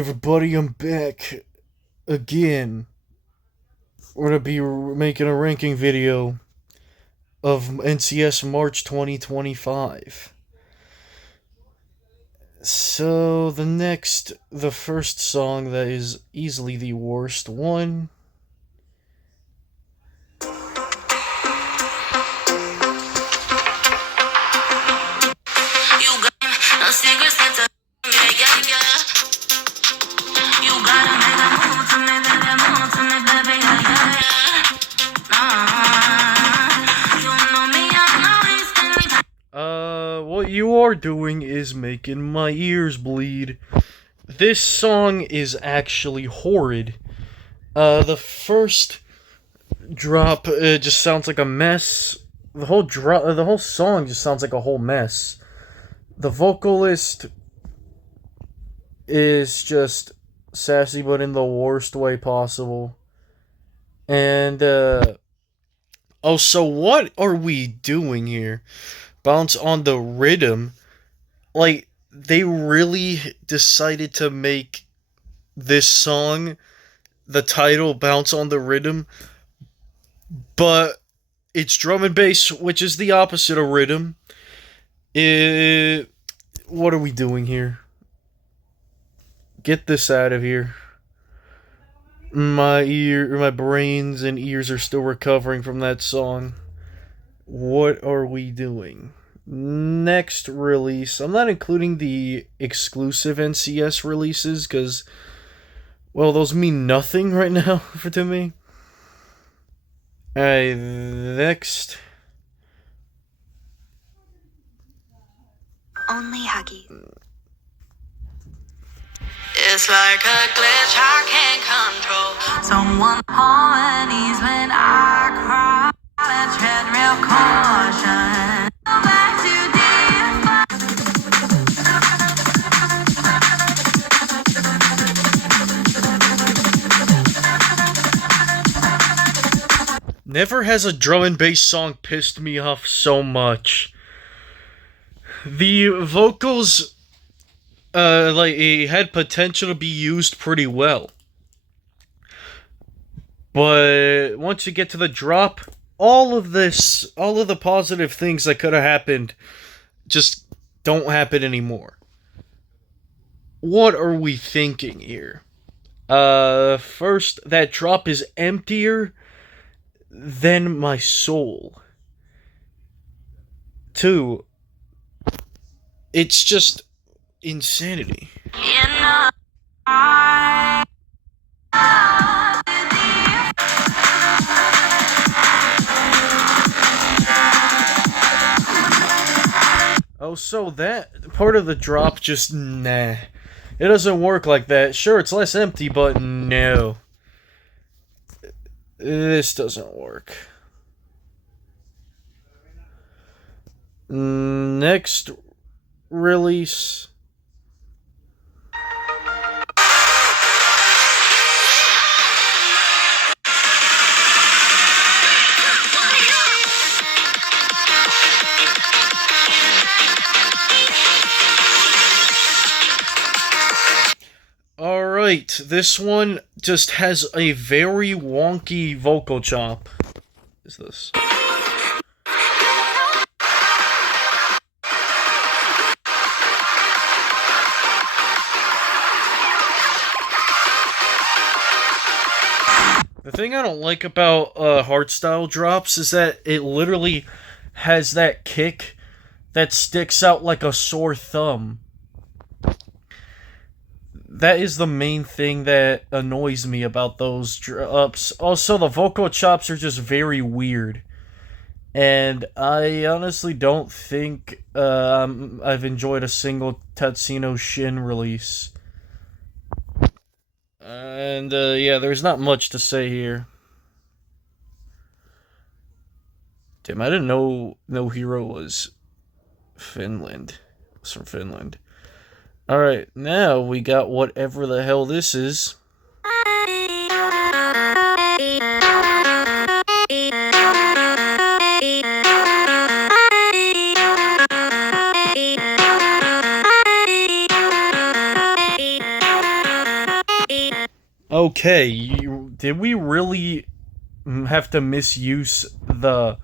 everybody, I'm back again. We're gonna be making a ranking video of NCS March 2025. So, the first song that is easily the worst one. What you are doing is making my ears bleed. This song is actually horrid. The first drop just sounds like a mess. The whole song just sounds like a whole mess. The vocalist is just sassy, but in the worst way possible. And so what are we doing here? Bounce on the rhythm. Like, they really decided to make this song the title Bounce on the Rhythm, but it's drum and bass, which is the opposite of rhythm. What are we doing here? Get this out of here. My brains and ears are still recovering from that song. What are we doing? Next release. I'm not including the exclusive NCS releases because, well, those mean nothing right now to me. Alright, next. Only Huggy. It's like a glitch I can't control. Someone harmonies when I cry. Let's tread real caution. Go back to Never has a drum and bass song pissed me off so much. The vocals it had potential to be used pretty well. But once you get to the drop, all of the positive things that could have happened just don't happen anymore. What are we thinking here? First, that drop is emptier than my soul. 2, it's just insanity. Oh, so that part of the drop just nah. It doesn't work like that. Sure, it's less empty, but no. This doesn't work. Next release. Alright, this one just has a very wonky vocal chop. What is this? The thing I don't like about hardstyle drops is that it literally has that kick that sticks out like a sore thumb. That is the main thing that annoys me about those drops. Also, the vocal chops are just very weird. And I honestly don't think I've enjoyed a single Tatsino Shin release. And yeah, there's not much to say here. Damn, I didn't know No Hero was Finland. It's from Finland. Alright, now we got whatever the hell this is. okay, did we really have to misuse the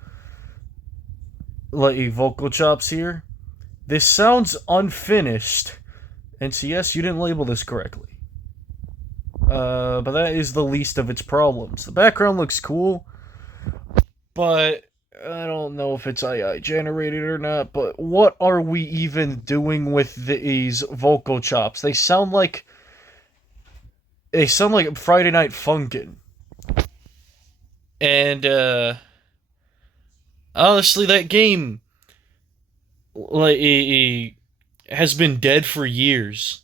like vocal chops here? This sounds unfinished. NCS, you didn't label this correctly. But that is the least of its problems. The background looks cool, but I don't know if it's AI generated or not. But what are we even doing with these vocal chops? They sound like Friday Night Funkin'. And honestly, that game has been dead for years.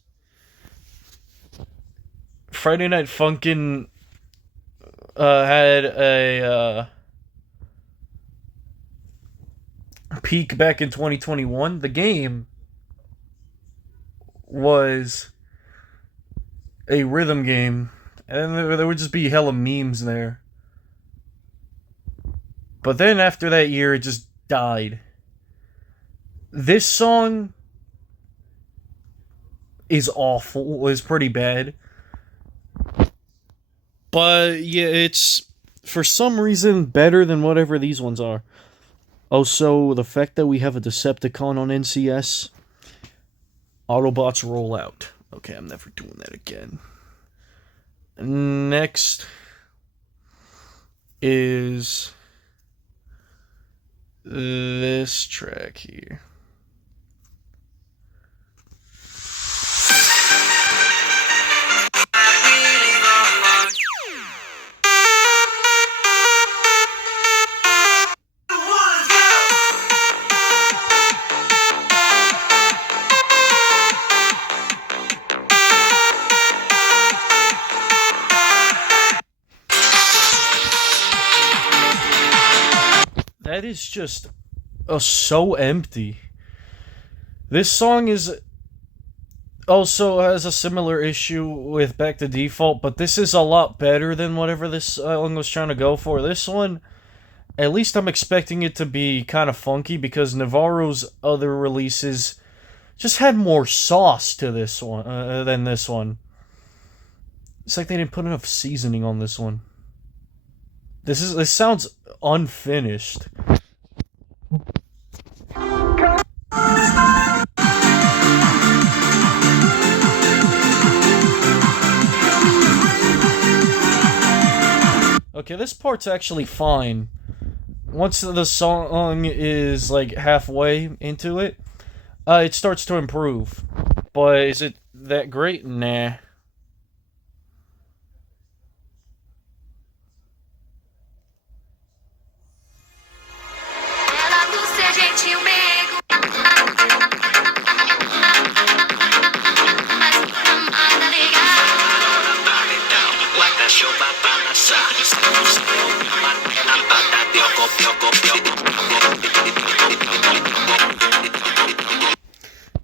Friday Night Funkin' had a peak back in 2021. The game was a rhythm game, and there would just be hella memes there. But then after that year, it just died. This song is awful, is pretty bad. But yeah, it's for some reason better than whatever these ones are. Also, the fact that we have a Decepticon on NCS, Autobots roll out. Okay, I'm never doing that again. Next is this track here. That is just so empty. This song is also has a similar issue with Back to Default, but this is a lot better than whatever this song was trying to go for. This one, at least I'm expecting it to be kind of funky, because Navarro's other releases just had more sauce to this one than this one. It's like they didn't put enough seasoning on this one. This sounds unfinished. Okay, this part's actually fine. Once the song is like halfway into it, it starts to improve. But is it that great? Nah.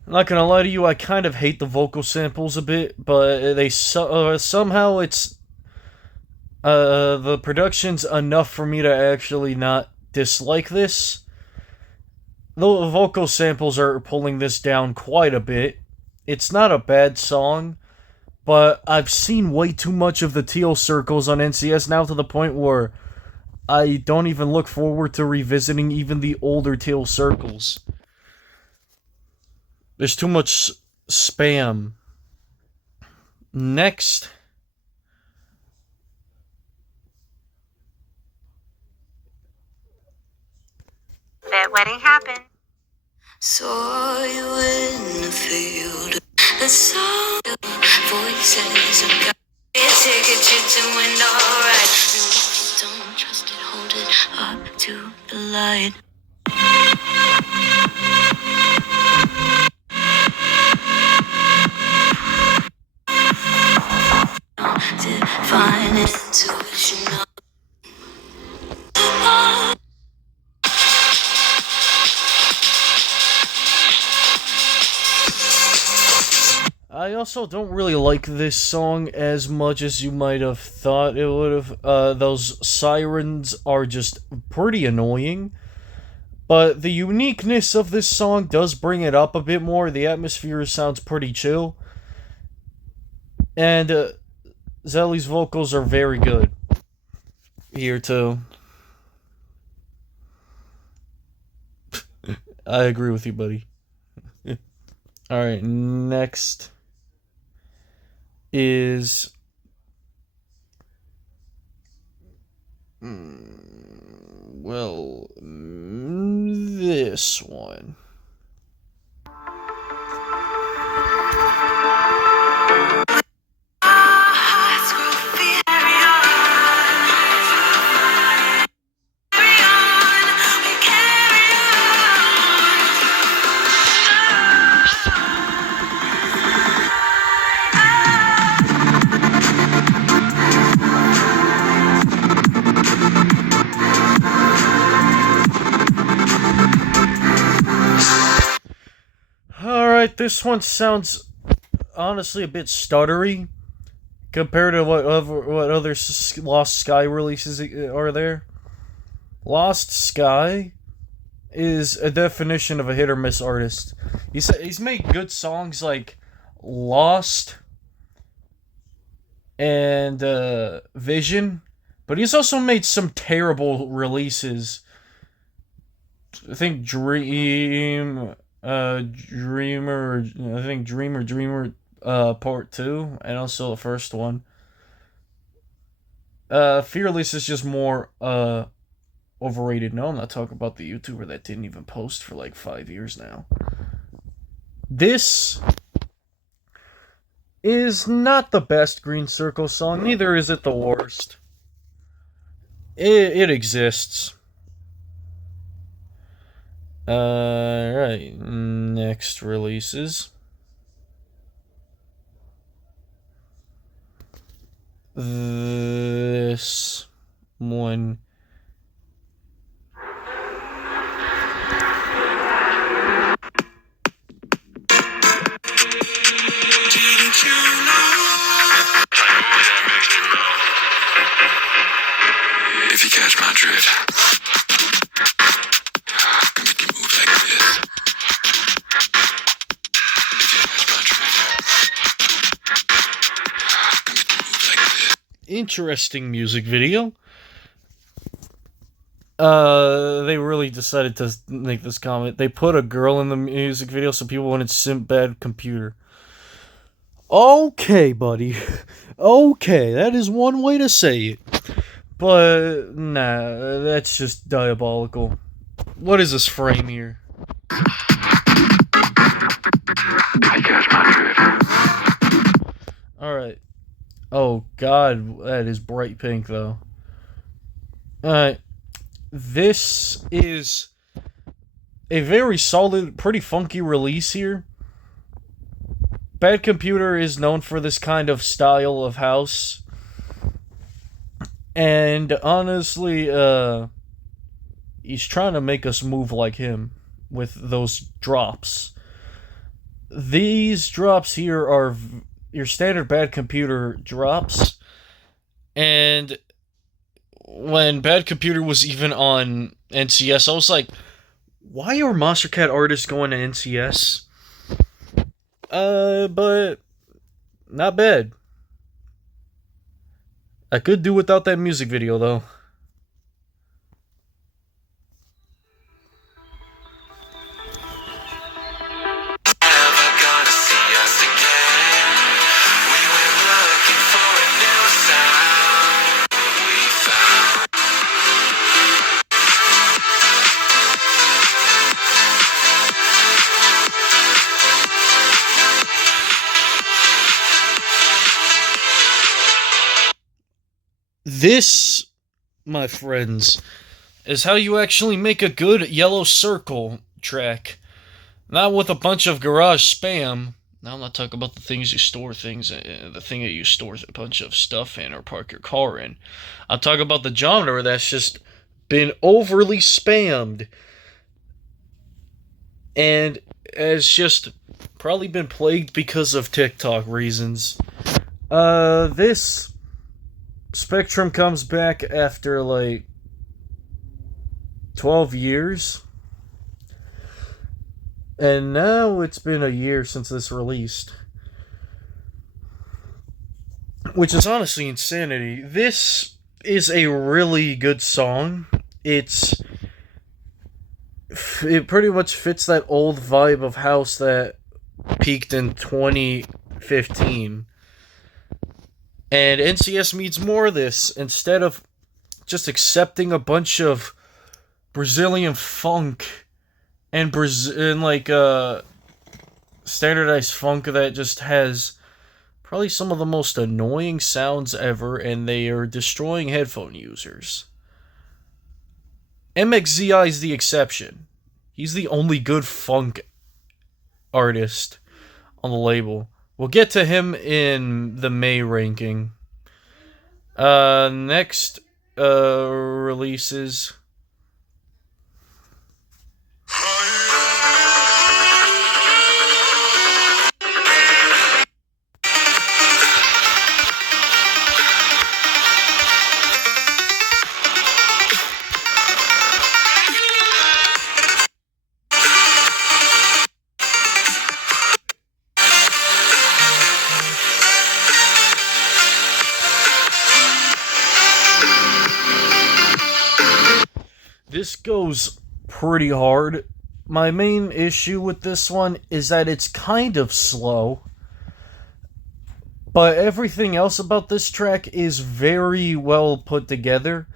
I'm not gonna lie to you, I kind of hate the vocal samples a bit, but they somehow it's the production's enough for me to actually not dislike this. The vocal samples are pulling this down quite a bit. It's not a bad song, but I've seen way too much of the teal circles on NCS now, to the point where I don't even look forward to revisiting even the older teal circles. There's too much spam. Next. That wedding happened. Saw you in the field. The sound of voices of God. Take it, you're doing alright. And if you don't trust it, hold it up to the light. Divine intuition. I also don't really like this song as much as you might have thought it would have. Those sirens are just pretty annoying. But the uniqueness of this song does bring it up a bit more. The atmosphere sounds pretty chill. And Zelly's vocals are very good here too. I agree with you, buddy. All right, next is this one. Alright, this one sounds honestly a bit stuttery compared to what other Lost Sky releases are there. Lost Sky is a definition of a hit or miss artist. He's made good songs like Lost and Vision, but he's also made some terrible releases. I think Dreamer, Dreamer, Part 2, and also the first one. Fearless is just more, overrated. No, I'm not talking about the YouTuber that didn't even post for like 5 years now. This is not the best Green Circle song, neither is it the worst. It exists. Right, next releases. This one. If you catch my drift, I can make you move like this. If you catch my drift, I can make you move like this. Interesting music video. They really decided to make this comment. They put a girl in the music video so people wouldn't simp Bad Computer. Okay, buddy. Okay, that is one way to say it. But, nah, that's just diabolical. What is this frame here? Alright. Oh, God, that is bright pink, though. Alright. This is a very solid, pretty funky release here. Bad Computer is known for this kind of style of house. And honestly, he's trying to make us move like him with those drops. These drops here are your standard Bad Computer drops. And when Bad Computer was even on NCS, I was like, why are Monstercat artists going to NCS? But not bad. I could do without that music video, though. This, my friends, is how you actually make a good Yellow Circle track. Not with a bunch of garage spam. Now I'm not talking about the things you store the thing that you store a bunch of stuff in or park your car in. I'm talking about the genre that's just been overly spammed. And has just probably been plagued because of TikTok reasons. This Spectrum comes back after like 12 years. And now it's been a year since this released. which is honestly insanity. This is a really good song. It pretty much fits that old vibe of house that peaked in 2015. And NCS needs more of this. Instead of just accepting a bunch of Brazilian funk and standardized funk that just has probably some of the most annoying sounds ever, and they are destroying headphone users. MXZI is the exception. He's the only good funk artist on the label. We'll get to him in the May ranking. Next releases. This goes pretty hard. My main issue with this one is that it's kind of slow. But everything else about this track is very well put together.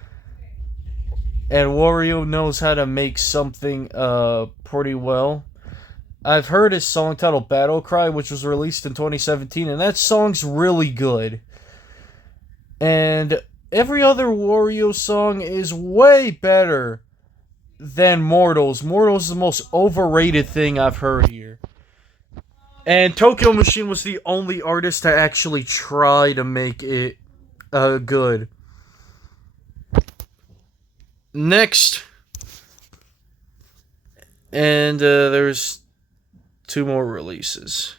And Wario knows how to make something pretty well. I've heard his song titled Battle Cry, which was released in 2017, and that song's really good. And every other Wario song is way better than Mortals. Mortals is the most overrated thing I've heard here. And Tokyo Machine was the only artist to actually try to make it good. Next. And there's 2 more releases.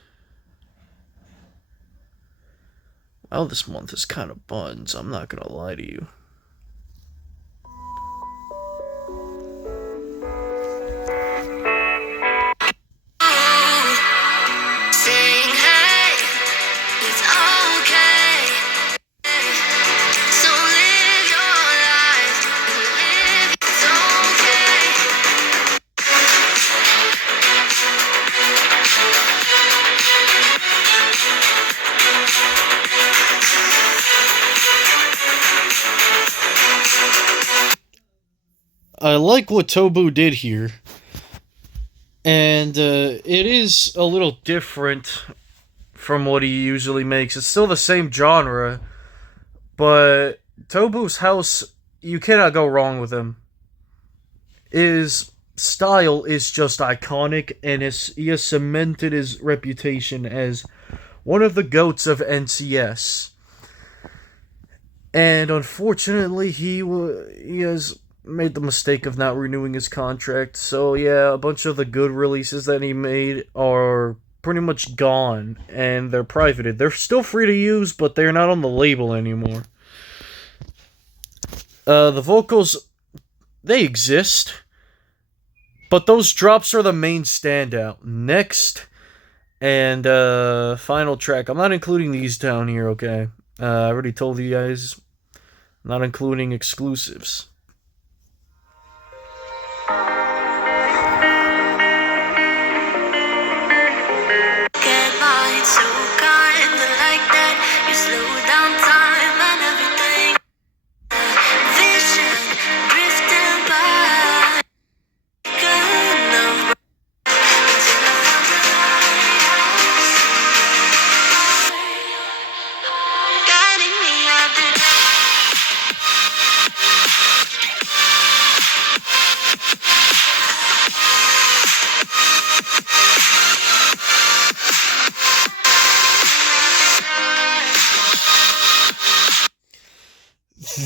Well, this month is kind of buns, I'm not gonna lie to you. I like what Tobu did here, and it is a little different from what he usually makes. It's still the same genre, but Tobu's house, you cannot go wrong with him. His style is just iconic, and he has cemented his reputation as one of the GOATs of NCS. And unfortunately, he has made the mistake of not renewing his contract. So yeah, a bunch of the good releases that he made are pretty much gone, and they're privated. They're still free to use, but they're not on the label anymore. The vocals, they exist, but those drops are the main standout. Next, and final track. I'm not including these down here, okay? I already told you guys, I'm not including exclusives.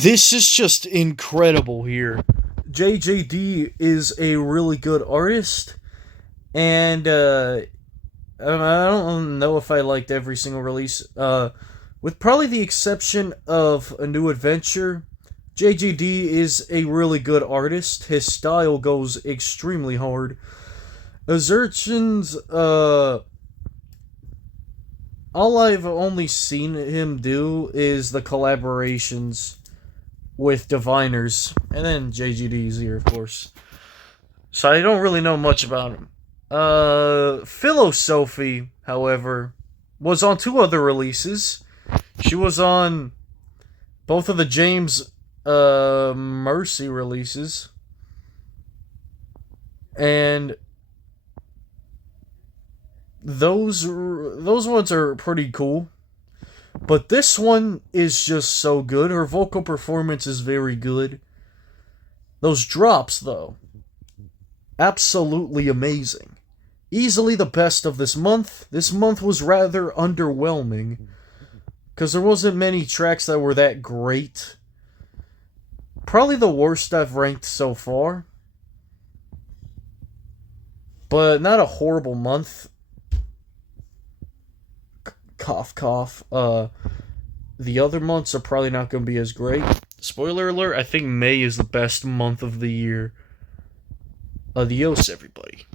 This is just incredible here. JJD is a really good artist, and I don't know if I liked every single release. With probably the exception of A New Adventure, JJD is a really good artist. His style goes extremely hard. Azertion's all I've only seen him do is the collaborations with Diviners, and then JGD's here, of course. So I don't really know much about him. Philosophy, however, was on two other releases. She was on both of the James Mercy releases. And those ones are pretty cool. But this one is just so good. Her vocal performance is very good. Those drops, though, absolutely amazing. Easily the best of this month. This month was rather underwhelming because there wasn't many tracks that were that great. Probably the worst I've ranked so far. But not a horrible month. Cough, cough. The other months are probably not going to be as great. Spoiler alert, I think May is the best month of the year. Adios, everybody.